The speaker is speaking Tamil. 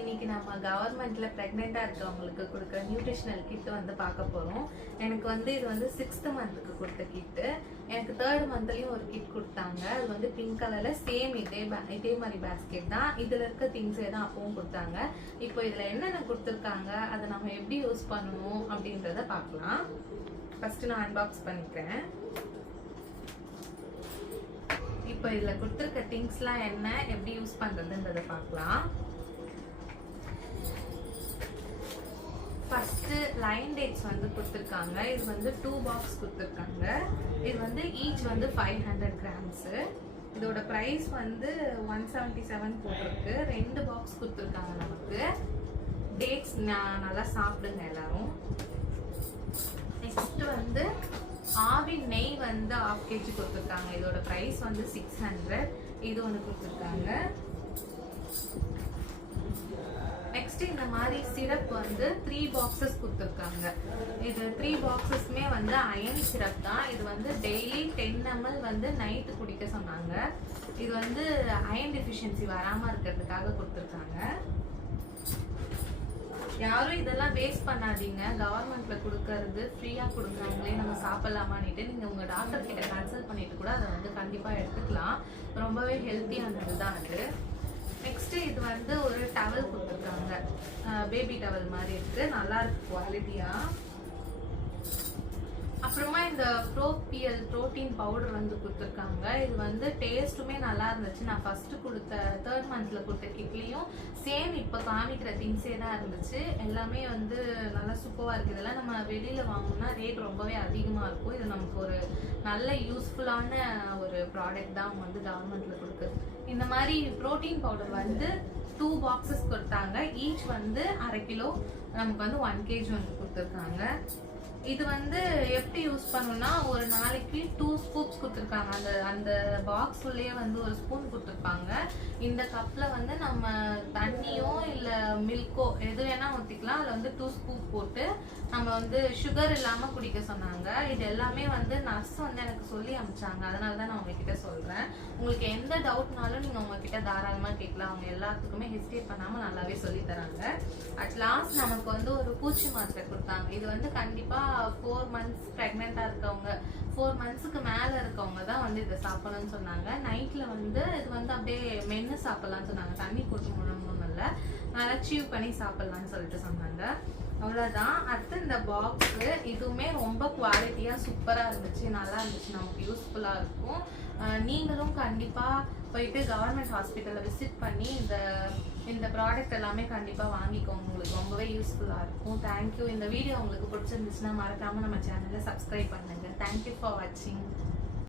இன்னைக்கு நம்ம கவர்மெண்ட்ல பிரெக்னெண்டா இருக்கவங்களுக்கு கொடுக்குற நியூட்ரிஷனல் கிட் வந்து பார்க்க போறோம். எனக்கு வந்து இது வந்து 6th மந்த்துக்கு கொடுத்த கிட்டு. எனக்கு 3rd மந்த்லயும் ஒரு கிட் கொடுத்தாங்க. அது வந்து பிங்க் கலர்ல சேம் இதே மாதிரி பேஸ்கெட் தான். இதுல இருக்க திங்ஸே தான் அப்பவும் கொடுத்தாங்க. இப்போ இதுல என்னென்ன கொடுத்துருக்காங்க, அதை நம்ம எப்படி யூஸ் பண்ணணும் அப்படின்றத பார்க்கலாம். ஃபர்ஸ்ட் நான் அன்பாக்ஸ் பண்ணிக்கிறேன். இப்போ இதுல கொடுத்துருக்க திங்ஸ்லாம் என்ன, எப்படி யூஸ் பண்றதுன்றத பார்க்கலாம். ஃபர்ஸ்ட் லைன் டேட்ஸ் வந்து கொடுத்துருக்காங்க. இது வந்து 2 பாக்ஸ் கொடுத்துருக்காங்க. இது வந்து ஈச் வந்து 500 கிராம்ஸ். இதோட ப்ரைஸ் வந்து 177 போட்டிருக்கு. 2 பாக்ஸ் கொடுத்துருக்காங்க நமக்கு. டேட்ஸ் நல்லா சாப்பிடுங்க எல்லாரும். நெக்ஸ்ட் வந்து ஆவி நெய் வந்து 1/2 kg கொடுத்துருக்காங்க. இதோட ப்ரைஸ் வந்து 600. இது ஒன்று கொடுத்துருக்காங்க. நெக்ஸ்ட் இந்த மாதிரி சிரப் வந்து 3 பாக்ஸஸ் கொடுத்துருக்காங்க. இது 3 பாக்ஸஸ்மே வந்து அயன் சிரப் தான். இது வந்து டெய்லி 10 ml வந்து நைட்டு குடிக்க சொன்னாங்க. இது வந்து அயன் டெஃபிஷியன்சி வராமல் இருக்கிறதுக்காக கொடுத்துருக்காங்க. யாரும் இதெல்லாம் வேஸ்ட் பண்ணாதீங்க. கவர்மெண்ட்ல கொடுக்கறது ஃப்ரீயா கொடுக்குறாங்களே, நம்ம சாப்பிடலாமான்னுட்டு நீங்க உங்க டாக்டர் கிட்ட கன்சல்ட் பண்ணிட்டு கூட அதை வந்து கண்டிப்பா எடுத்துக்கலாம். ரொம்பவே ஹெல்த்தியானது தான் அது. நெக்ஸ்ட் இது வந்து ஒரு டவல் கொடுத்துருக்காங்க. பேபி டவல் மாதிரி இருக்கு, நல்லா இருக்கு குவாலிட்டியா. அப்புறமா இந்த ப்ரோபியல் புரோட்டீன் பவுடர் வந்து கொடுத்துருக்காங்க. இது வந்து டேஸ்ட்டுமே நல்லா இருந்துச்சு. நான் ஃபர்ஸ்ட் கொடுத்த 3rd மந்த்ல கொடுத்த கிட்லேயும் சேம் இப்போ காமிக்கிற திங்ஸே தான் இருந்துச்சு. எல்லாமே வந்து நல்லா சூப்பராக இருக்குது. இதெல்லாம் நம்ம வெளியில் வாங்கணும்னா ரேட் ரொம்பவே அதிகமாக இருக்கும். இது நமக்கு ஒரு நல்ல யூஸ்ஃபுல்லான ஒரு ப்ராடக்ட் தான் வந்து கவர்மெண்ட்ல கொடுக்குது. இந்த மாதிரி ப்ரோட்டீன் பவுடர் வந்து 2 பாக்ஸஸ் கொடுத்தாங்க. ஈச் வந்து 1/2 கிலோ, நமக்கு வந்து 1 kg வந்து கொடுத்துருக்காங்க. இது வந்து எப்படி யூஸ் பண்ணணும்னா, ஒரு நாளைக்கு 2 ஸ்கூப்ஸ் கொடுத்துருக்காங்க. அந்த பாக்ஸ் உள்ளே வந்து ஒரு ஸ்பூன் கொடுத்துருப்பாங்க. இந்த கப்ல வந்து நம்ம தண்ணியோ இல்லை மில்கோ எது வேணா ஊற்றிக்கலாம். அதில் வந்து 2 ஸ்கூப் போட்டு நம்ம வந்து சுகர் இல்லாமல் குடிக்க சொன்னாங்க. இது எல்லாமே வந்து நர்ஸ் வந்து எனக்கு சொல்லி அனுப்பிச்சாங்க. அதனால தான் நான் உங்ககிட்ட சொல்கிறேன். உங்களுக்கு எந்த டவுட்னாலும் நீங்கள் உங்ககிட்ட தாராளமாக கேட்கலாம். அவங்க எல்லாத்துக்குமே ஹெசிடேட் பண்ணாமல் நல்லாவே சொல்லி தராங்க. அட் லாஸ்ட் நமக்கு வந்து ஒரு பூச்சி மாத்திரை கொடுத்தாங்க. இது வந்து கண்டிப்பாக 4 months ப்ரெக்னெண்ட்டாக இருக்கவங்க, 4 monthsக்கு மேலே இருக்கவங்க தான் வந்து இதை சாப்பிடணும்னு சொன்னாங்க. நைட்டில் வந்து இது வந்து அப்படியே மென்று சாப்பிட்லான்னு சொன்னாங்க. தண்ணி போட்டு முழங்கணும் இல்லை, நல்லா சீவ் பண்ணி சாப்பிட்லான்னு சொல்லிட்டு சொன்னாங்க. அவ்வளோதான். அடுத்து இந்த பாக்ஸு இதுவுமே ரொம்ப குவாலிட்டியாக சூப்பராக இருந்துச்சு, நல்லா இருந்துச்சு, நமக்கு யூஸ்ஃபுல்லாக இருக்கும். நீங்களும் கண்டிப்பாக போயிட்டு கவர்மெண்ட் ஹாஸ்பிட்டலில் விசிட் பண்ணி இந்த ப்ராடக்ட் எல்லாமே கண்டிப்பாக வாங்கிக்கோங்க. உங்களுக்கு ரொம்பவே யூஸ்ஃபுல்லாக இருக்கும். தேங்க்யூ. இந்த வீடியோ உங்களுக்கு பிடிச்சிருந்துச்சுன்னா மறக்காமல் நம்ம சேனலை சப்ஸ்கிரைப் பண்ணுங்கள். தேங்க்யூ ஃபார் வாட்சிங்.